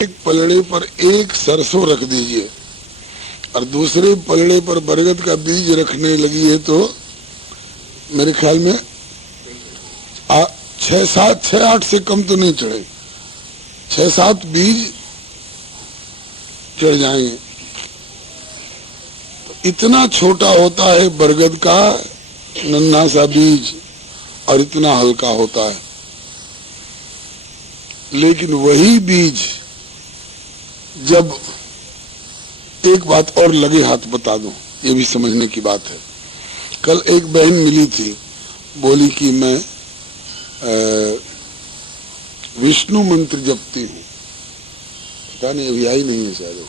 एक पलड़े पर एक सरसों रख दीजिए और दूसरे पलड़े पर बरगद का बीज रखने लगी है तो मेरे ख्याल में 6-8 से कम तो नहीं चढ़े, 6-7 बीज चढ़ जाएंगे। तो इतना छोटा होता है बरगद का नन्हा सा बीज और इतना हल्का होता है, लेकिन वही बीज जब, एक बात और लगे हाथ बता दूं, ये भी समझने की बात है। कल एक बहन मिली थी, बोली कि मैं विष्णु मंत्र जपती हूँ, पता नहीं अभी आई नहीं है शायद,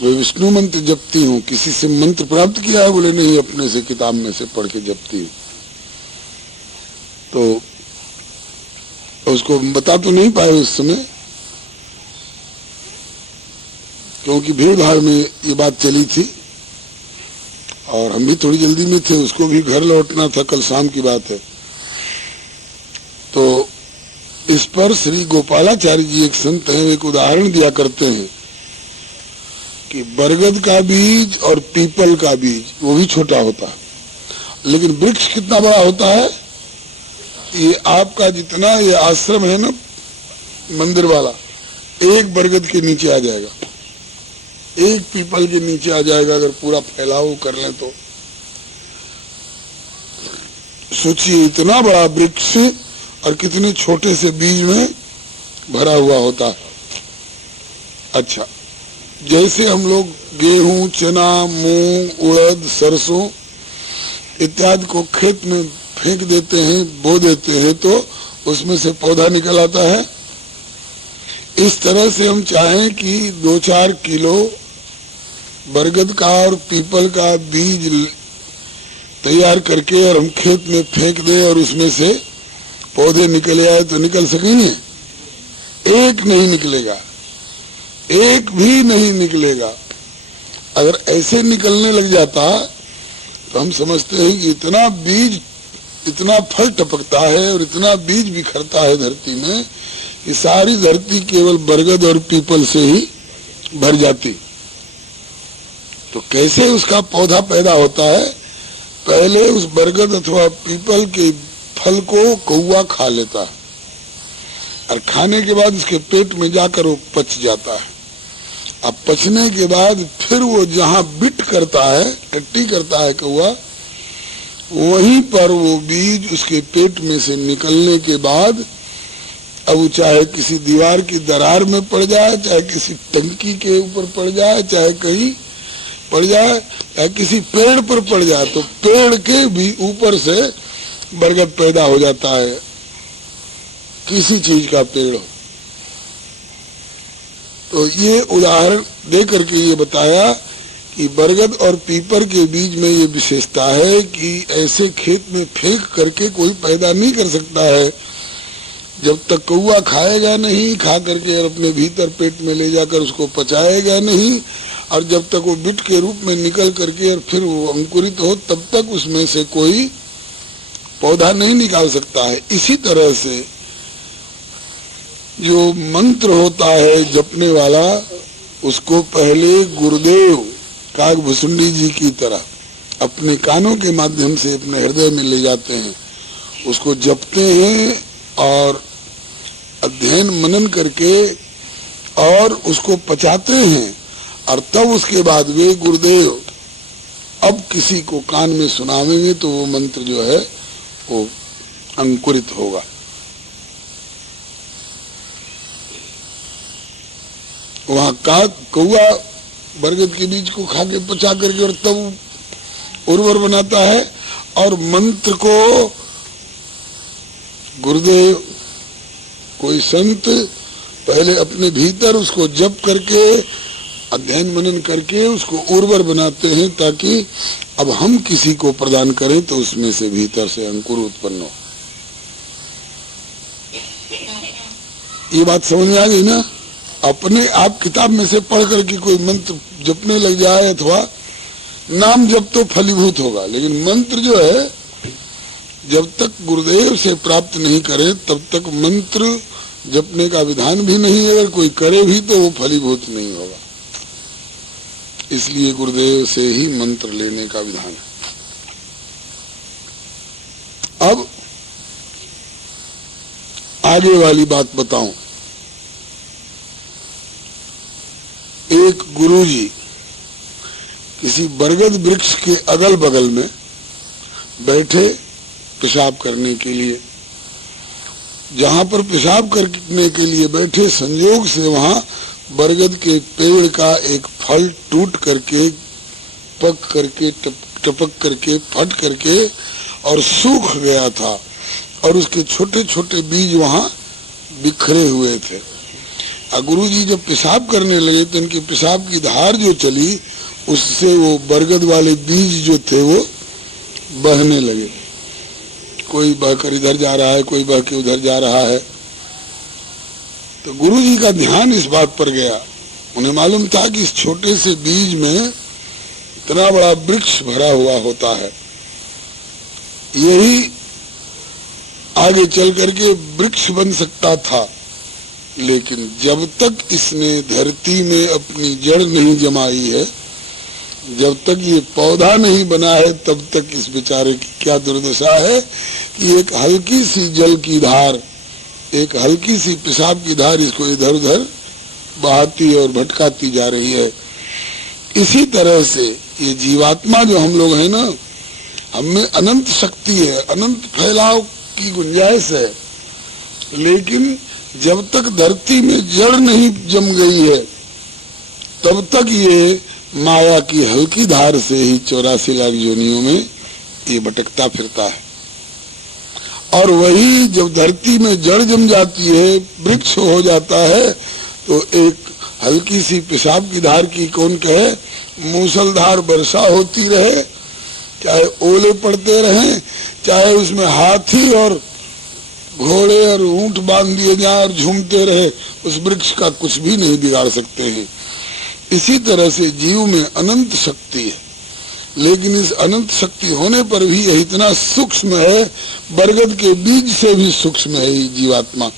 वो विष्णु मंत्र जपती हूँ, किसी से मंत्र प्राप्त किया है? बोले नहीं, अपने से किताब में से पढ़ के जपती हूँ। तो उसको बता तो नहीं पाए उस समय, क्योंकि भीड़ भाड़ में ये बात चली थी और हम भी थोड़ी जल्दी में थे, उसको भी घर लौटना था, कल शाम की बात है। तो इस पर श्री गोपालाचार्य जी एक संत हैं, एक उदाहरण दिया करते हैं कि बरगद का बीज और पीपल का बीज वो भी छोटा होता है, लेकिन वृक्ष कितना बड़ा होता है। ये आपका जितना ये आश्रम है ना मंदिर वाला, एक बरगद के नीचे आ जाएगा, एक पीपल के नीचे आ जाएगा, अगर पूरा फैलाव कर लें तो। सोचिए इतना बड़ा वृक्ष और कितने छोटे से बीज में भरा हुआ होता है। अच्छा, जैसे हम लोग गेहूं, चना, मूंग, उड़द, सरसों इत्यादि को खेत में फेंक देते हैं, बो देते हैं, तो उसमें से पौधा निकल आता है। इस तरह से हम चाहें कि 2-4 किलो बरगद का और पीपल का बीज तैयार करके और हम खेत में फेंक दें और उसमें से पौधे निकले आए तो निकल सकेंगे? एक नहीं निकलेगा, एक भी नहीं निकलेगा। अगर ऐसे निकलने लग जाता तो हम समझते हैं कि इतना बीज, इतना फल टपकता है और इतना बीज बिखरता है धरती में कि सारी धरती केवल बरगद और पीपल से ही भर जाती। तो कैसे उसका पौधा पैदा होता है? पहले उस बरगद अथवा पीपल के फल को कौवा खा लेता है और खाने के बाद उसके पेट में जाकर वो पच जाता है। अब पचने के बाद फिर वो जहाँ बिट करता है, टट्टी करता है कौवा, वहीं पर वो बीज उसके पेट में से निकलने के बाद अब वो चाहे किसी दीवार की दरार में पड़ जाए, चाहे किसी टंकी के ऊपर पड़ जाए, चाहे कहीं पड़ जाए, या किसी पेड़ पर पड़ जाए, तो पेड़ के भी ऊपर से बरगद पैदा हो जाता है, किसी चीज का पेड़ हो। तो ये उदाहरण दे करके ये बताया कि बरगद और पीपल के बीज में ये विशेषता है कि ऐसे खेत में फेंक करके कोई पैदा नहीं कर सकता है। जब तक कौवा खाएगा नहीं, खा करके और अपने भीतर पेट में ले जाकर उसको पचाएगा नहीं, और जब तक वो बिट के रूप में निकल करके और फिर वो अंकुरित हो, तब तक उसमें से कोई पौधा नहीं निकाल सकता है। इसी तरह से जो मंत्र होता है जपने वाला, उसको पहले गुरुदेव कागभुसुंडी जी की तरह अपने कानों के माध्यम से अपने हृदय में ले जाते हैं, उसको जपते हैं और अध्ययन मनन करके और उसको पचाते हैं, और तब उसके बाद वे गुरुदेव अब किसी को कान में सुनावेंगे तो वो मंत्र जो है वो अंकुरित होगा। वहाँ कौवा बरगद के बीज को खा के पचा करके और तब उर्वर बनाता है, और मंत्र को गुरुदेव कोई संत पहले अपने भीतर उसको जप करके अध्ययन मनन करके उसको उर्वर बनाते हैं, ताकि अब हम किसी को प्रदान करें तो उसमें से भीतर से अंकुर उत्पन्न हो। ये बात समझ में आ गई ना? अपने आप किताब में से पढ़ करके कोई मंत्र जपने लग जाए अथवा नाम जप तो फलीभूत होगा, लेकिन मंत्र जो है जब तक गुरुदेव से प्राप्त नहीं करें तब तक मंत्र जपने का विधान भी नहीं, अगर कोई करे भी तो वो फलीभूत नहीं होगा। इसलिए गुरुदेव से ही मंत्र लेने का विधान है। अब आगे वाली बात बताऊं। एक गुरुजी किसी बरगद वृक्ष के अगल बगल में बैठे पेशाब करने के लिए। जहां पर पेशाब करने के लिए बैठे, संयोग से वहां बरगद के पेड़ का एक फल टूट करके, पक करके, टपक करके, फट करके और सूख गया था, और उसके छोटे छोटे बीज वहां बिखरे हुए थे। और गुरुजी जब पेशाब करने लगे तो उनके पेशाब की धार जो चली, उससे वो बरगद वाले बीज जो थे वो बहने लगे। कोई बहकर इधर जा रहा है, कोई बह के उधर जा रहा है। तो गुरुजी का ध्यान इस बात पर गया। उन्हें मालूम था कि इस छोटे से बीज में इतना बड़ा वृक्ष भरा हुआ होता है। यही आगे चल करके वृक्ष बन सकता था, लेकिन जब तक इसने धरती में अपनी जड़ नहीं जमाई है, जब तक ये पौधा नहीं बना है, तब तक इस बेचारे की क्या दुर्दशा है कि एक हल्की सी जल की धार, एक हल्की सी पेशाब की धार इसको इधर उधर बहाती और भटकाती जा रही है। इसी तरह से ये जीवात्मा जो हम लोग हैं ना, हमें अनंत शक्ति है, अनंत फैलाव की गुंजाइश है, लेकिन जब तक धरती में जड़ नहीं जम गई है, तब तक ये माया की हल्की धार से ही 84 लाख योनियों में ये भटकता फिरता है। और वही जब धरती में जड़ जम जाती है, वृक्ष हो जाता है, तो एक हल्की सी पेशाब की धार की कौन कहे, मूसलधार वर्षा होती रहे, चाहे ओले पड़ते रहें, चाहे उसमें हाथी और घोड़े और ऊंट बांध दिए जाए और झूमते रहे, उस वृक्ष का कुछ भी नहीं बिगाड़ सकते हैं। इसी तरह से जीव में अनंत शक्ति है, लेकिन इस अनंत शक्ति होने पर भी यह इतना सूक्ष्म है, बरगद के बीज से भी सूक्ष्म है ये जीवात्मा।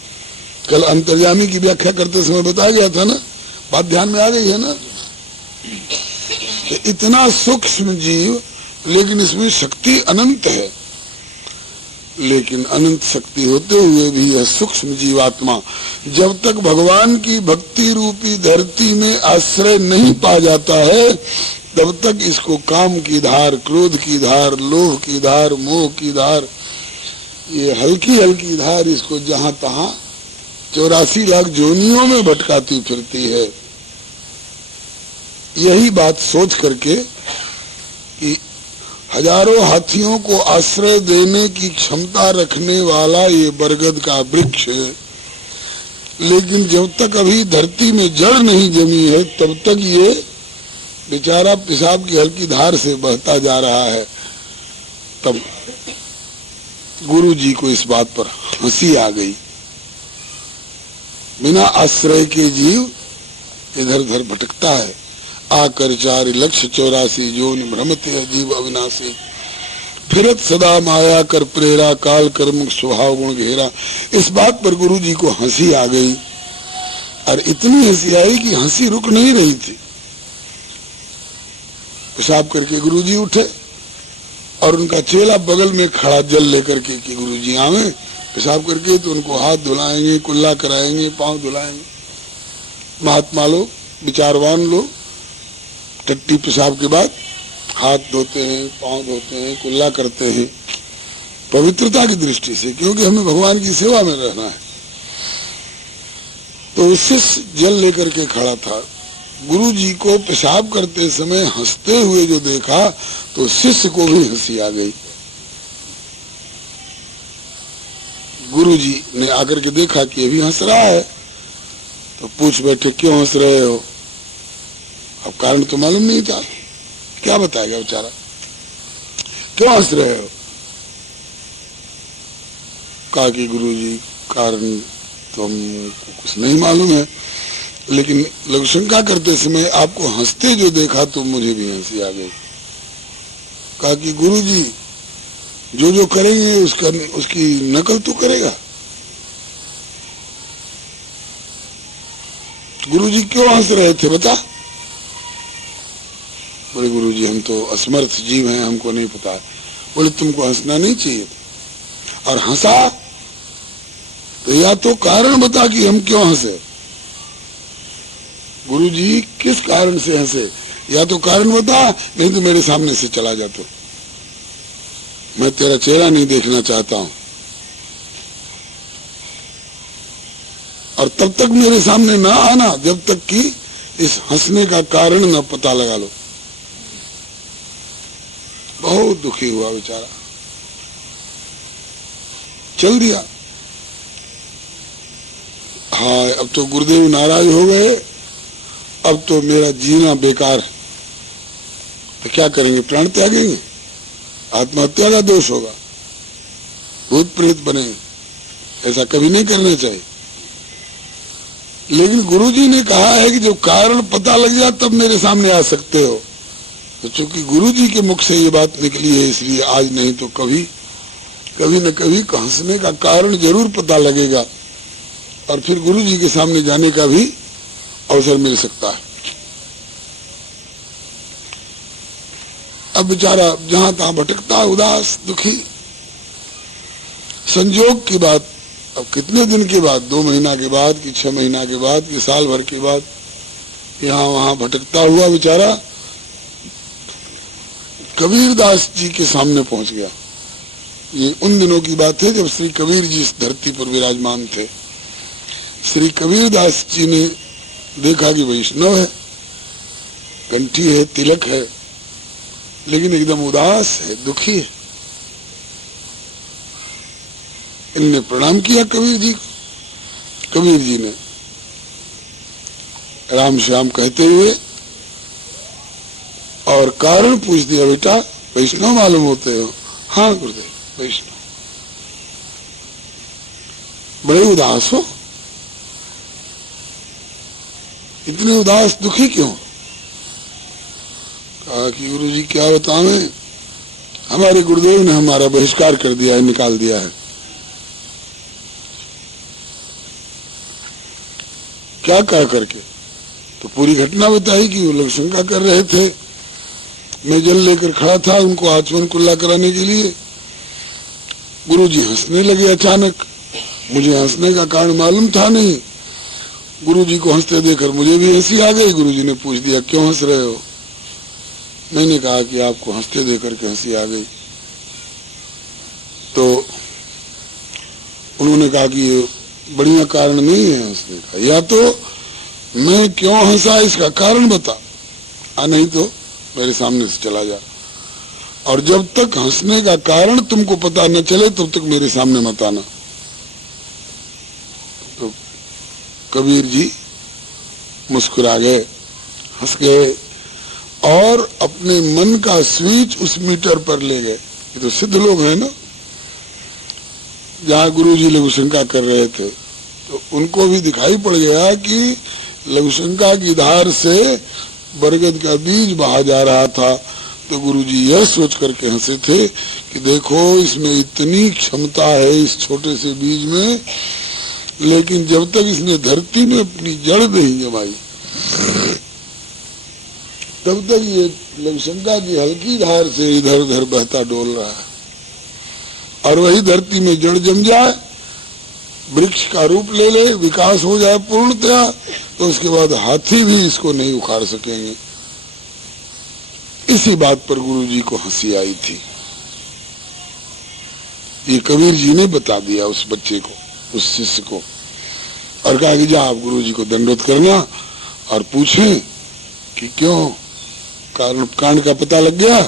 कल अंतर्यामी की व्याख्या करते समय बताया गया था ना, बात ध्यान में आ गई है ना। इतना सूक्ष्म जीव, लेकिन इसमें शक्ति अनंत है। लेकिन अनंत शक्ति होते हुए भी यह सूक्ष्म जीवात्मा जब तक भगवान की भक्ति रूपी धरती में आश्रय नहीं पा जाता है, तब तक इसको काम की धार, क्रोध की धार, लोभ की धार, मोह की धार, ये हल्की हल्की धार इसको जहां तहां 84 लाख जोनियों में भटकाती फिरती है। यही बात सोच करके कि हजारों हाथियों को आश्रय देने की क्षमता रखने वाला ये बरगद का वृक्ष है, लेकिन जब तक अभी धरती में जड़ नहीं जमी है, तब तक ये बेचारा पेशाब की हल्की धार से बहता जा रहा है। तब गुरु जी को इस बात पर हंसी आ गई। बिना आश्रय के जीव इधर उधर भटकता है। आकर 4 लक्ष 84 जोन भ्रमते अजीब अविनाशी, फिरत सदा माया कर प्रेरा, काल कर्म स्वभाव गुण घेरा। इस बात पर गुरु जी को हंसी आ गई, और इतनी हंसी आई कि हंसी रुक नहीं रही थी। पेशाब करके गुरु जी उठे और उनका चेला बगल में खड़ा जल लेकर के कि गुरु जी आवे पेशाब करके, तो उनको हाथ धुलाएंगे, कुल्ला कराएंगे, पांव धुलाएंगे। महात्मा लोग, विचारवान लोग टट्टी पेशाब के बाद हाथ धोते हैं, पांव धोते हैं, कुल्ला करते हैं, पवित्रता की दृष्टि से, क्योंकि हमें भगवान की सेवा में रहना है। तो शिष्य जल लेकर के खड़ा था। गुरु जी को पेशाब करते समय हंसते हुए जो देखा, तो शिष्य को भी हंसी आ गई। गुरु जी ने आकर के देखा कि ये भी हंस रहा है, तो पूछ बैठे क्यों हंस रहे हो। अब कारण तो मालूम नहीं था, क्या बताएगा बेचारा, क्यों हंस रहे हो। कहा कि गुरु जी कारण तो हमको कुछ नहीं मालूम है, लेकिन लघु शंका करते समय आपको हंसते जो देखा तो मुझे भी हंसी आ गई। कहा कि गुरु जी जो जो करेंगे उसकी नकल तो करेगा। गुरुजी क्यों हंस रहे थे बता? बोले गुरुजी हम तो असमर्थ जीव हैं, हमको नहीं पता। बोले तुमको हंसना नहीं चाहिए, और हंसा तो या तो कारण बता कि हम क्यों हंसे। गुरुजी किस कारण से हंसे, या तो कारण बता, नहीं तो मेरे सामने से चला जा, तो मैं तेरा चेहरा नहीं देखना चाहता हूं। और तब तक मेरे सामने ना आना जब तक कि इस हंसने का कारण न पता लगा लो। बहुत दुखी हुआ बेचारा, चल दिया। हाँ, अब तो गुरुदेव नाराज हो गए, अब तो मेरा जीना बेकार है, तो क्या करेंगे, प्राण त्यागेंगे, आत्महत्या का दोष होगा, भूत प्रेत बनेंगे। ऐसा कभी नहीं करना चाहिए। लेकिन गुरुजी ने कहा है कि जब कारण पता लग जाए तब मेरे सामने आ सकते हो। तो चूंकि गुरुजी के मुख से ये बात निकली है, इसलिए आज नहीं तो कभी न कभी हंसने का कारण जरूर पता लगेगा, और फिर गुरुजी के सामने जाने का भी अवसर मिल सकता है। अब बेचारा जहां तहां भटकता, उदास, दुखी। संजोग की बात, अब कितने दिन के बाद, 2 महीना के बाद कि 6 महीना के बाद कि साल भर के बाद, यहाँ वहां भटकता हुआ बेचारा कबीरदास जी के सामने पहुंच गया। ये उन दिनों की बात है जब श्री कबीर जी इस धरती पर विराजमान थे। श्री कबीरदास जी ने देखा कि वैष्णव है, कंठी है, तिलक है, लेकिन एकदम उदास है, दुखी है। इनने प्रणाम किया कबीर जी को। कबीर जी ने राम श्याम कहते हुए और कारण पूछ दिया, बेटा वैष्णव मालूम होते हो? हाँ गुरुदेव, वैष्णव। बड़े उदास हो, इतने उदास दुखी क्यों? कहा कि गुरुजी क्या बताएं, हमारे गुरुदेव ने हमारा बहिष्कार कर दिया है, निकाल दिया है। क्या कह करके? तो पूरी घटना बताई कि वो लोग शंका कर रहे थे। मैं जल लेकर खड़ा था उनको आचमन कुल्ला कराने के लिए। गुरुजी हंसने लगे अचानक। मुझे हंसने का कारण मालूम था नहीं। गुरुजी को हंसते देखकर मुझे भी हंसी आ गई। गुरुजी ने पूछ दिया, क्यों हंस रहे हो? मैंने कहा कि आपको हंसते देख करके हंसी आ गई। तो उन्होंने कहा कि ये बढ़िया कारण नहीं है हंसने का, या तो मैं क्यों हंसा इसका कारण बता, नहीं तो मेरे सामने से चला जा। और जब तक हंसने का कारण तुमको पता न चले तब तक मेरे सामने मत आना। तो कबीर जी मुस्कुरा गए, हंस गए और अपने मन का स्विच उस मीटर पर ले गए। ये तो सिद्ध लोग हैं ना, जहाँ गुरुजी लघु शंका कर रहे थे तो उनको भी दिखाई पड़ गया कि लघु शंका की धार से बरगद का बीज बहा जा रहा था। तो गुरुजी यह सोच करके हंसे थे कि देखो इसमें इतनी क्षमता है इस छोटे से बीज में, लेकिन जब तक इसने धरती में अपनी जड़ नहीं जमाई तब तक ये लघु शंका की हल्की धार से इधर उधर बहता डोल रहा है। और वही धरती में जड़ जम जाए, वृक्ष का रूप ले ले, विकास हो जाए पूर्णतया, तो उसके बाद हाथी भी इसको नहीं उखाड़ सकेंगे। इसी बात पर गुरुजी को हंसी आई थी। ये कबीर जी ने बता दिया उस बच्चे को, उस शिष्य को, और कहा कि जा आप गुरुजी को दंडवत करना और पूछें कि क्यों, कारण कांड का पता लग गया,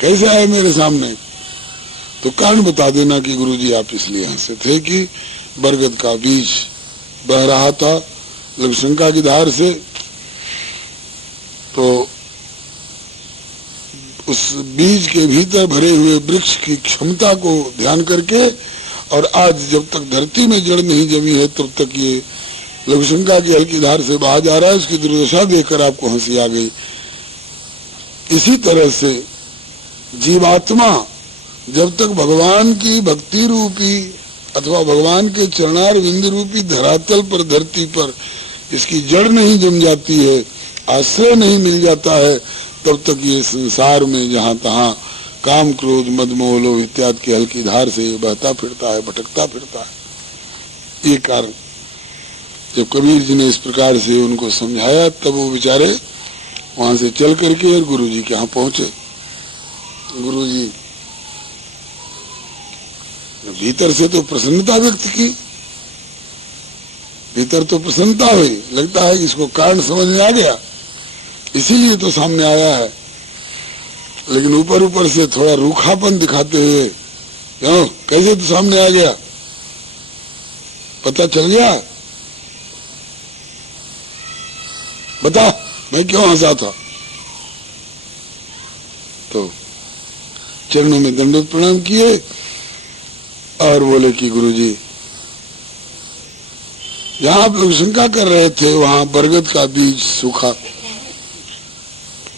कैसे आए मेरे सामने, तो कारण बता देना कि गुरुजी आप इसलिए हंसे थे कि बरगद का बीज बह रहा था लघु शंका की धार से, तो उस बीज के भीतर भरे हुए वृक्ष की क्षमता को ध्यान करके, और आज जब तक धरती में जड़ नहीं जमी है तब तक ये लघु शंका की हल्की धार से बहा जा रहा है। उसकी दुर्दशा देखकर आपको हंसी आ गई। इसी तरह से जीवात्मा जब तक भगवान की भक्ति रूपी अथवा भगवान के चरणार विंद रूपी धरातल पर, धरती पर इसकी जड़ नहीं जम जाती है, आश्रय नहीं मिल जाता है, तब तक ये संसार में जहाँ तहाँ काम क्रोध मद मोह लोभ इत्यादि की हल्की धार से बहता फिरता है, भटकता फिरता है। ये कारण जब कबीर जी ने इस प्रकार से उनको समझाया, तब वो बेचारे वहां से चल करके और गुरु जी के यहाँ पहुंचे। गुरु जी भीतर से तो प्रसन्नता व्यक्त की, भीतर तो प्रसन्नता हुई, लगता है कि इसको कारण समझ में आ गया, इसीलिए तो सामने आया है। लेकिन ऊपर ऊपर से थोड़ा रूखापन दिखाते हुए, क्यों कैसे तो सामने आ गया, पता चल गया, बता मैं क्यों हंसा था। तो चरणों में दंडवत प्रणाम किए और बोले कि गुरुजी, जहां आप लोग शंका कर रहे थे वहां बरगद का बीज सूखा,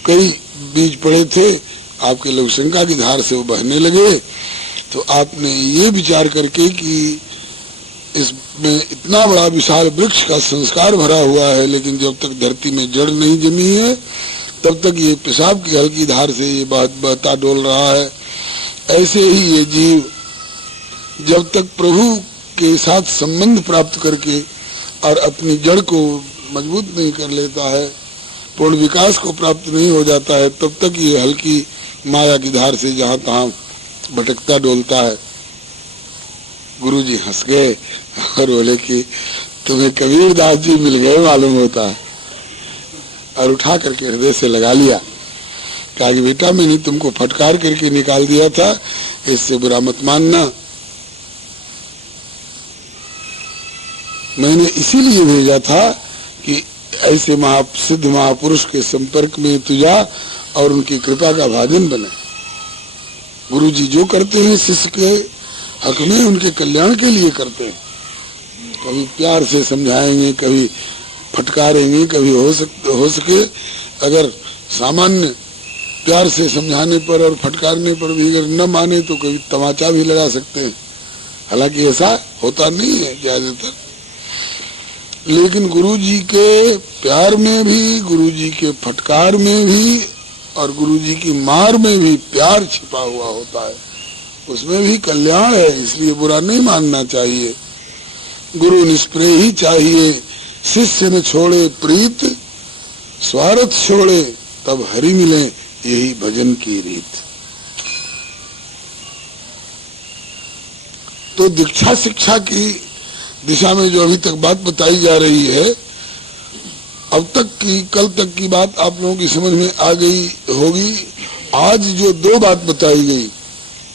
कई बीज पड़े थे, आपके लोग शंका की धार से वो बहने लगे। तो आपने ये विचार करके कि इसमें इतना बड़ा विशाल वृक्ष का संस्कार भरा हुआ है, लेकिन जब तक धरती में जड़ नहीं जमी है तब तक ये पेशाब की हल्की धार से ये बहता डोल रहा है। ऐसे ही ये जीव जब तक प्रभु के साथ संबंध प्राप्त करके और अपनी जड़ को मजबूत नहीं कर लेता है, पूर्ण विकास को प्राप्त नहीं हो जाता है, तब तक ये हल्की माया की धार से जहाँ तहाँ भटकता डोलता है। गुरुजी हंस गए और बोले कि तुम्हें कबीर दास जी मिल गए मालूम होता है, और उठा करके हृदय से लगा लिया। कहा कि बेटा मैंने तुमको फटकार करके निकाल दिया था, इससे बुरा मत मानना, मैंने इसीलिए भेजा था कि ऐसे सिद्ध महापुरुष के संपर्क में तू जा और उनकी कृपा का भाजन बने। गुरु जी जो करते हैं शिष्य के हक में, उनके कल्याण के लिए करते हैं। कभी प्यार से समझाएंगे, कभी फटकारेंगे, कभी हो सके अगर सामान्य प्यार से समझाने पर और फटकारने पर भी अगर न माने तो कभी तमाचा भी लगा सकते हैं। हालांकि ऐसा होता नहीं है ज्यादातर, लेकिन गुरु जी के प्यार में भी, गुरु जी के फटकार में भी और गुरु जी की मार में भी प्यार छिपा हुआ होता है, उसमें भी कल्याण है, इसलिए बुरा नहीं मानना चाहिए। गुरु निष्प्रेय ही चाहिए, शिष्य न छोड़े प्रीत, स्वार्थ छोड़े तब हरि मिले, यही भजन की रीत। तो दीक्षा शिक्षा की दिशा में जो अभी तक बात बताई जा रही है, अब तक की कल तक की बात आप लोगों की समझ में आ गई होगी। आज जो दो बात बताई गई,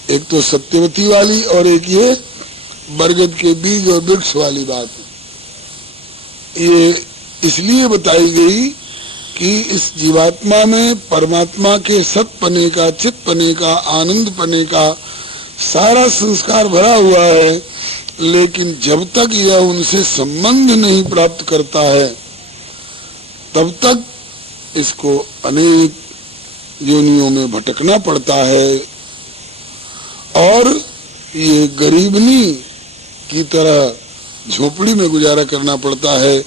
एक तो सत्यवती वाली और एक ये बरगद के बीज और वृक्ष वाली बात, ये इसलिए बताई गई कि इस जीवात्मा में परमात्मा के सतपने का, चितपने का, आनंद पने का सारा संस्कार भरा हुआ है, लेकिन जब तक यह उनसे संबंध नहीं प्राप्त करता है तब तक इसको अनेक योनियों में भटकना पड़ता है और ये गरीबनी की तरह झोपड़ी में गुजारा करना पड़ता है।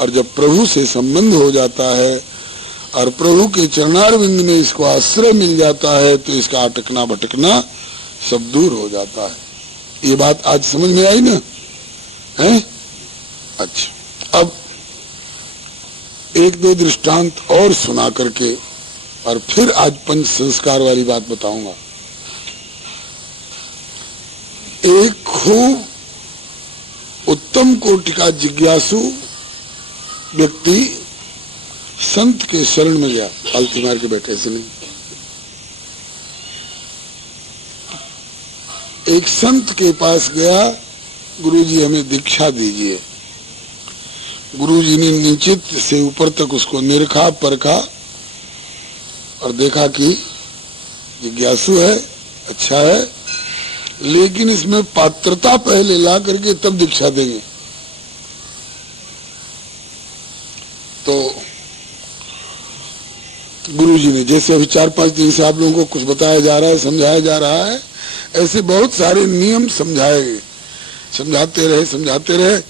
और जब प्रभु से संबंध हो जाता है और प्रभु के चरणारविंद में इसको आश्रय मिल जाता है तो इसका अटकना भटकना सब दूर हो जाता है। ये बात आज समझ में आई ना है? अच्छा, अब एक दो दृष्टांत और सुना करके और फिर आज पंच संस्कार वाली बात बताऊंगा। एक खूब उत्तम कोटि का जिज्ञासु व्यक्ति संत के शरण में गया, पालती मार के बैठे ऐसे नहीं। एक संत के पास गया, गुरुजी हमें दीक्षा दीजिए। गुरुजी ने निश्चित से ऊपर तक उसको निरखा, परखा और देखा कि जिज्ञासु है, अच्छा है, लेकिन इसमें पात्रता पहले ला करके तब दीक्षा देंगे। तो गुरुजी ने जैसे अभी 4-5 दिन से आप लोगों को कुछ बताया जा रहा है, समझाया जा रहा है, ऐसे बहुत सारे नियम समझाए, समझाते रहे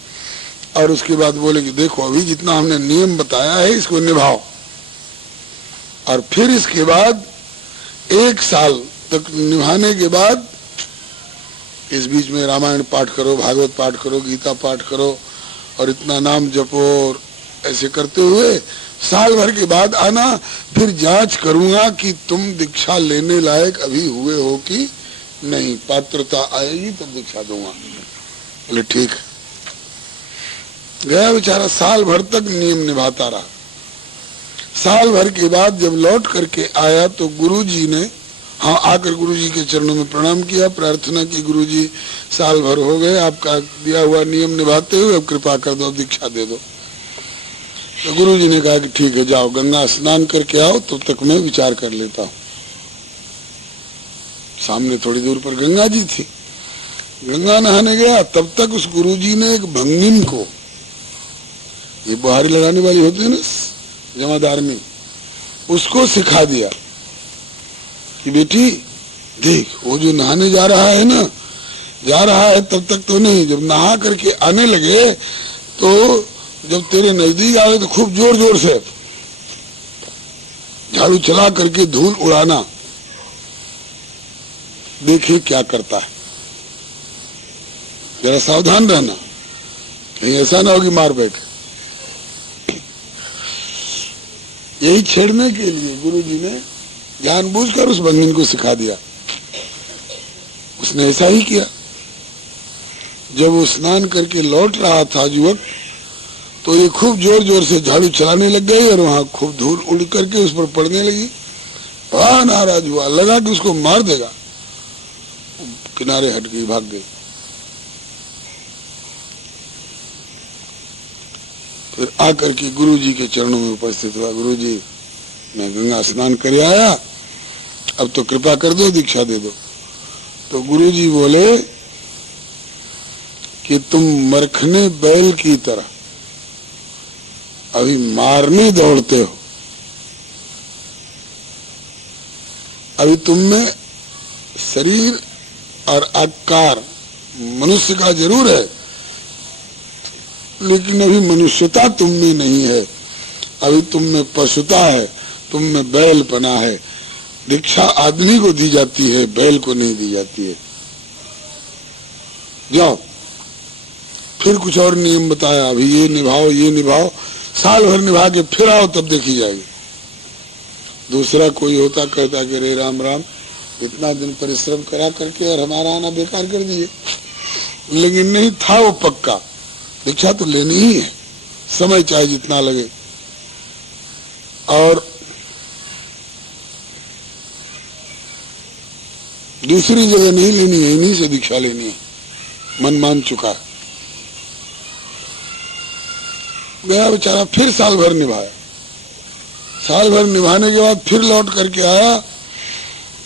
और उसके बाद बोले कि देखो अभी जितना हमने नियम बताया है इसको निभाओ, और फिर इसके बाद 1 साल तक निभाने के बाद इस बीच में रामायण पाठ करो, भागवत पाठ करो, गीता पाठ करो और इतना नाम जपो, और ऐसे करते हुए साल भर के बाद आना, फिर जांच करूंगा कि तुम दीक्षा लेने लायक अभी हुए हो कि नहीं, पात्रता आएगी तब दीक्षा दूंगा। बोले ठीक है। गया बेचारा, साल भर तक नियम निभाता रहा। साल भर के बाद जब लौट करके आया तो गुरुजी ने आकर गुरुजी के चरणों में प्रणाम किया, प्रार्थना की, गुरुजी साल भर हो गए आपका दिया हुआ नियम निभाते हुए, अब कृपा कर दो, अब दीक्षा दे दो। तो गुरुजी ने कहा कि ठीक है जाओ गंगा स्नान करके आओ, तब तक मैं विचार कर लेता हूँ। सामने थोड़ी दूर पर गंगा जी थी, गंगा नहाने गया, तब तक उस गुरुजी ने एक भंगिन को, ये बुहारी लगाने वाली होती है ना जमादारनी, उसको सिखा दिया कि बेटी देख वो जो नहाने जा रहा है ना, जा रहा है तब तक तो नहीं, जब नहा करके आने लगे तो जब तेरे नजदीक आवे तो खूब जोर जोर से झाड़ू चला करके धूल उड़ाना, देखिए क्या करता है, जरा सावधान रहना, कहीं ऐसा ना हो कि मार बैठे। यही छेड़ने के लिए गुरुजी ने जानबूझकर उस भंगिन को सिखा दिया। उसने ऐसा ही किया। जब वो स्नान करके लौट रहा था युवक, तो ये खूब जोर जोर से झाड़ू चलाने लग गई और वहां खूब धूल उड़ करके उस पर पड़ने लगी। बड़ा नाराज हुआ, लगा कि उसको मार देगा, किनारे हट गई, भाग गई। फिर आकर के गुरुजी के चरणों में उपस्थित हुआ, गुरुजी मैं गंगा स्नान कर आया, अब तो कृपा कर दो, दीक्षा दे दो। तो गुरुजी बोले कि तुम मरखने बैल की तरह अभी मारने दौड़ते हो, अभी तुम में शरीर और आकार मनुष्य का जरूर है, लेकिन अभी मनुष्यता तुम में नहीं है, अभी तुम में पशुता है, तुम में बैलपना है। दीक्षा आदमी को दी जाती है, बैल को नहीं दी जाती है। जाओ, फिर कुछ और नियम बताया, अभी ये निभाओ, ये निभाओ, साल भर निभा के फिर आओ, तब देखी जाएगी। दूसरा कोई होता कहता कि रे राम राम, इतना दिन परिश्रम करा करके और हमारा आना बेकार कर दिए। लेकिन नहीं था वो पक्का, दीक्षा तो लेनी ही है, समय चाहे जितना लगे। और दूसरी जगह नहीं लेनी है, इन्हीं से दीक्षा लेनी है, मन मान चुका है। गया बेचारा, फिर साल भर निभाया। साल भर निभाने के बाद फिर लौट करके आया,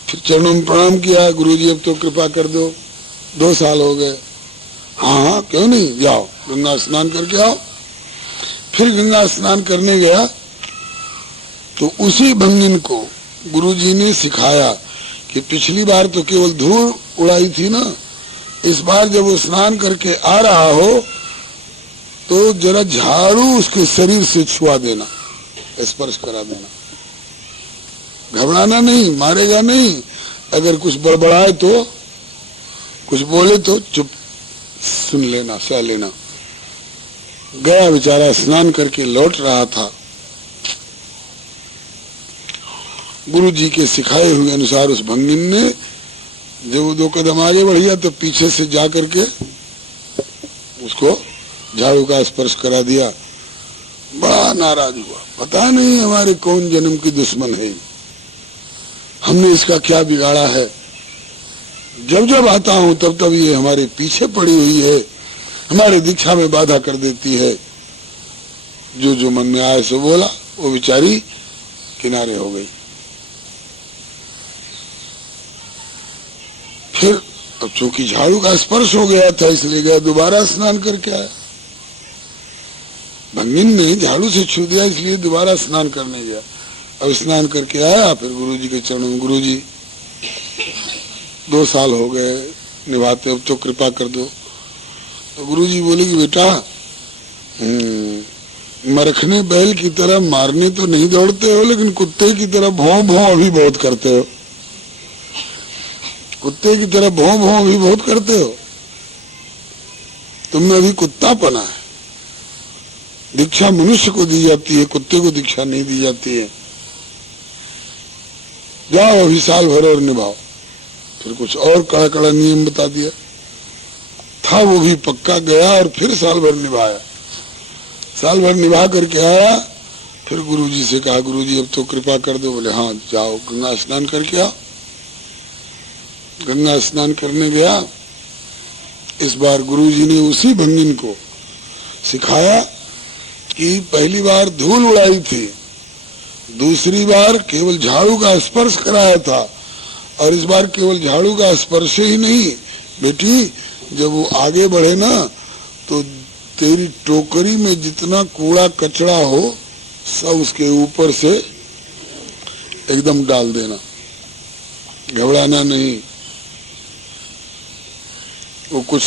फिर चरणों में प्रणाम किया, गुरुजी अब तो कृपा कर दो, 2 साल हो गए। हाँ क्यों नहीं, जाओ गंगा स्नान करके आओ। फिर गंगा स्नान करने गया तो उसी भंगिन को गुरुजी ने सिखाया कि पिछली बार तो केवल धूल उड़ाई थी ना, इस बार जब वो स्नान करके आ रहा हो तो जरा झाड़ू उसके शरीर से छुआ देना, स्पर्श करा देना। घबराना नहीं, मारेगा नहीं, अगर कुछ बड़बड़ाए तो, कुछ बोले तो चुप सुन लेना, सह लेना। गया बेचारा, स्नान करके लौट रहा था, गुरु जी के सिखाए हुए अनुसार उस भंगिन ने जब वो 2 कदम आगे बढ़िया तो पीछे से जा करके उसको झाड़ू का स्पर्श करा दिया। बड़ा नाराज हुआ, पता नहीं हमारे कौन जन्म की दुश्मन है, हमने इसका क्या बिगाड़ा है, जब जब आता हूं तब तब ये हमारे पीछे पड़ी हुई है, हमारे दीक्षा में बाधा कर देती है। जो जो मन में आए सो बोला, वो बेचारी किनारे हो गई। फिर अब चूंकि झाड़ू का स्पर्श हो गया था इसलिए गया, दोबारा स्नान करके आया। भंगिन ने झाड़ू से छू दिया इसलिए दोबारा स्नान करने गया। अब स्नान करके आया, फिर गुरुजी के चरणों में, गुरुजी 2 साल हो गए निभाते, अब तो कृपा कर दो। तो गुरुजी बोले कि बेटा मरखने बैल की तरह मारने तो नहीं दौड़ते हो, लेकिन कुत्ते की तरह भौं भौं अभी बहुत करते हो। कुत्ते की तरह भौं भौं अभी बहुत करते हो। तुमने अभी कुत्ता पना है। दीक्षा मनुष्य को दी जाती है, कुत्ते को दीक्षा नहीं दी जाती है। जाओ अभी साल भर और निभाओ। फिर कुछ और कड़ा कड़ा नियम बता दिया था, वो भी पक्का गया और फिर साल भर निभाया। साल भर निभा करके आया, फिर गुरुजी से कहा, गुरुजी अब तो कृपा कर दो। बोले हाँ जाओ गंगा स्नान करके आओ। गंगा स्नान करने गया। इस बार गुरुजी ने उसी भंगिन को सिखाया कि पहली बार धूल उड़ाई थी, दूसरी बार केवल झाड़ू का स्पर्श कराया था, और इस बार केवल झाड़ू का स्पर्श ही नहीं, बेटी जब वो आगे बढ़े ना तो तेरी टोकरी में जितना कूड़ा कचरा हो सब उसके ऊपर से एकदम डाल देना, घबराना नहीं। वो कुछ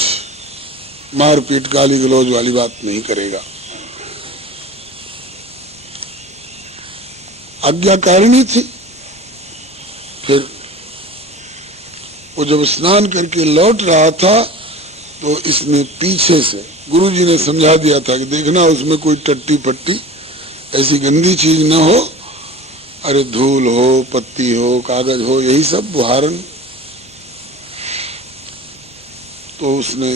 मारपीट गाली गलौज वाली बात नहीं करेगा। आज्ञाकारिणी थी। फिर वो जब स्नान करके लौट रहा था तो इसने पीछे से, गुरुजी ने समझा दिया था कि देखना उसमें कोई टट्टी पट्टी ऐसी गंदी चीज न हो, अरे धूल हो, पत्ती हो, कागज हो, यही सब बुहारन। तो उसने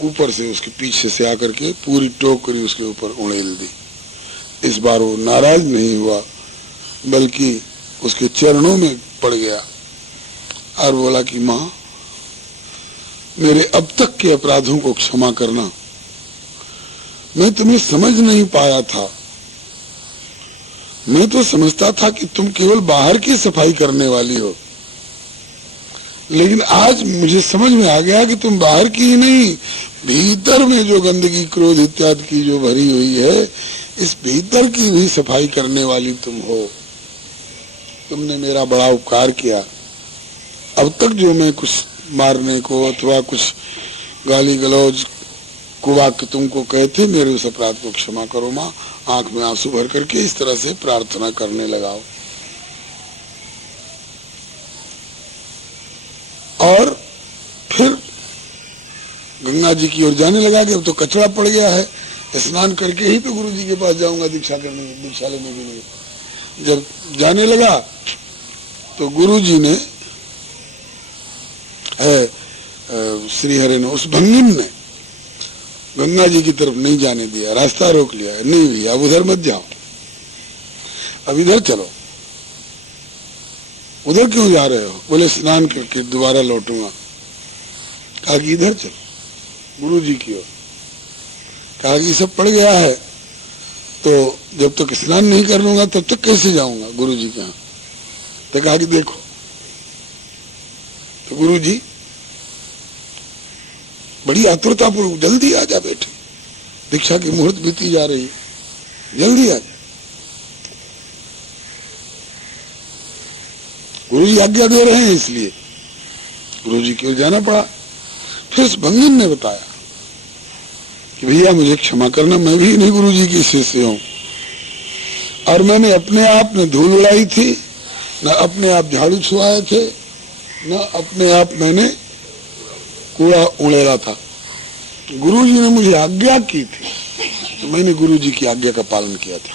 ऊपर से उसके पीछे से आकर के पूरी टोकरी उसके ऊपर उड़ेल दी। इस बार वो नाराज नहीं हुआ, बल्कि उसके चरणों में पड़ गया और बोला कि माँ मेरे अब तक के अपराधों को क्षमा करना। मैं तुम्हें समझ नहीं पाया था। मैं तो समझता था कि तुम केवल बाहर की सफाई करने वाली हो, लेकिन आज मुझे समझ में आ गया कि तुम बाहर की ही नहीं, भीतर में जो गंदगी क्रोध इत्यादि की जो भरी हुई है, इस भीतर की भी सफाई करने वाली तुम हो। तुमने मेरा बड़ा उपकार किया। अब तक जो मैं कुछ मारने को अथवा कुछ गाली गलौज कुवाक्य तुमको कहते, मेरे उस अपराध को क्षमा करो माँ। आंख में आंसू भर करके इस तरह से प्रार्थना करने लगाओ। और फिर गंगा जी की ओर जाने लगा कि अब तो कचरा पड़ गया है, स्नान करके ही तो गुरु जी के पास जाऊंगा दीक्षा करने, दीक्षा लेने के लिए। जब जाने लगा तो गुरु जी ने श्रीहरि ने, उस भंगिन ने गंगा जी की तरफ नहीं जाने दिया, रास्ता रोक लिया। नहीं भैया अब उधर मत जाओ, अब इधर चलो। उधर क्यों जा रहे हो? बोले स्नान करके दोबारा लौटूंगा। कहा कि इधर चलो गुरु जी की ओर। कहा कि सब पड़ गया है, तो जब तक स्नान नहीं कर लूंगा तब तक कैसे जाऊंगा गुरु जी के यहाँ? तो कहा कि देखो, तो गुरु जी बड़ी आतुरतापूर्वक, जल्दी आ जा बेटे, दीक्षा की मुहूर्त बीती जा रही है, जल्दी आ जा। गुरु जी आज्ञा दे रहे हैं, इसलिए गुरु जी की ओर जाना पड़ा। फिर इस भंगिन ने बताया कि भैया मुझे क्षमा करना, मैं भी नहीं गुरु जी की शिष्य हूं, और मैंने अपने आप न धूल उड़ाई थी, न अपने आप झाड़ू छुआए थे, न अपने आप मैंने कूड़ा उड़ेला था। गुरु जी ने मुझे आज्ञा की थी तो मैंने गुरु जी की आज्ञा का पालन किया था।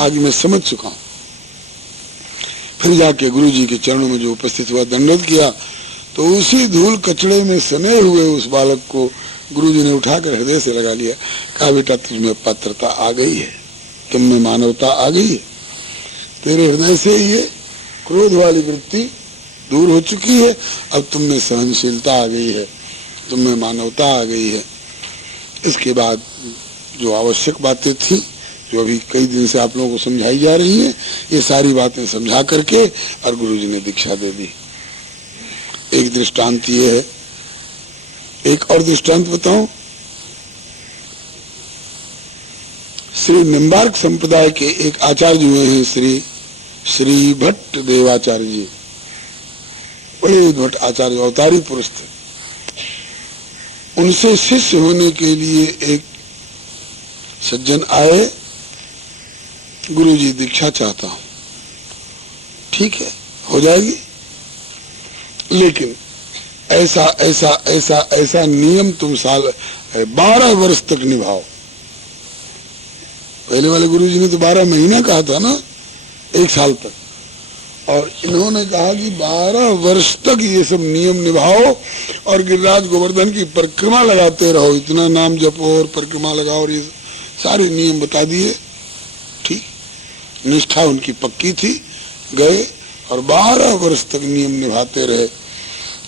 आज मैं समझ चुका हूं। फिर जाके गुरु जी के चरणों में जो उपस्थित हुआ, दंडवत किया, तो उसी धूल कचड़े में सने हुए उस बालक को गुरु जी ने उठाकर हृदय से लगा लिया। कहा बेटा तुझमें पात्रता आ गई है, तुम में मानवता आ गई है, तेरे हृदय से ये क्रोध वाली वृत्ति दूर हो चुकी है, अब तुम में सहनशीलता आ गई है, तुम में मानवता आ गई है। इसके बाद जो आवश्यक बातें थी, जो अभी कई दिन से आप लोगों को समझाई जा रही हैं, ये सारी बातें समझा करके और गुरु जी ने दीक्षा दे दी। एक दृष्टांत ये है। एक और दृष्टांत बताऊं। श्री निम्बार्क संप्रदाय के एक आचार्य हुए हैं, श्री भट्ट देवाचार्य जी। बड़े उद्भट आचार्य अवतारी पुरुष थे। उनसे शिष्य होने के लिए एक सज्जन आए, गुरुजी दीक्षा चाहता हूं। ठीक है, हो जाएगी, लेकिन ऐसा ऐसा ऐसा ऐसा नियम तुम 12 वर्ष तक निभाओ। पहले वाले गुरुजी ने तो 12 महीना कहा था ना, 1 साल तक, और इन्होंने कहा कि 12 वर्ष तक ये सब नियम निभाओ और गिरिराज गोवर्धन की परिक्रमा लगाते रहो, इतना नाम जपो और परिक्रमा लगाओ, और ये सारे नियम बता दिए। ठीक, निष्ठा उनकी पक्की थी, गए और 12 वर्ष तक नियम निभाते रहे।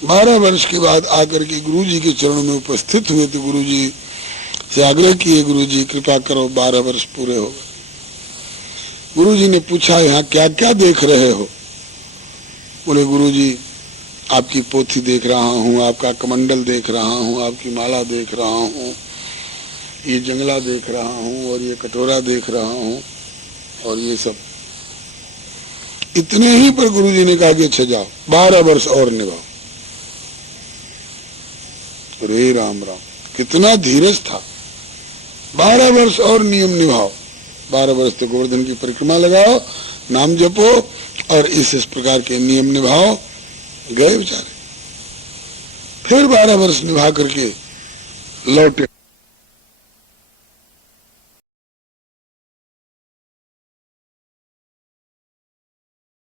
12 वर्ष के बाद आकर के गुरुजी के चरणों में उपस्थित हुए तो गुरुजी से आग्रह किए, गुरुजी कृपा करो, 12 वर्ष पूरे हो गए। गुरुजी ने पूछा, यहाँ क्या क्या देख रहे हो? बोले, गुरुजी आपकी पोथी देख रहा हूँ, आपका कमंडल देख रहा हूँ, आपकी माला देख रहा हूँ, ये जंगला देख रहा हूँ, और ये कटोरा देख रहा हूँ, और ये सब। इतने ही पर गुरुजी ने कहा कि अच्छा जाओ, 12 वर्ष और निभाओ। रे राम राम, कितना धीरज था। 12 वर्ष और नियम निभाओ, 12 वर्ष तो गोवर्धन की परिक्रमा लगाओ, नाम जपो और इस प्रकार के नियम निभाओ। गए बेचारे, फिर 12 वर्ष निभा करके लौटे।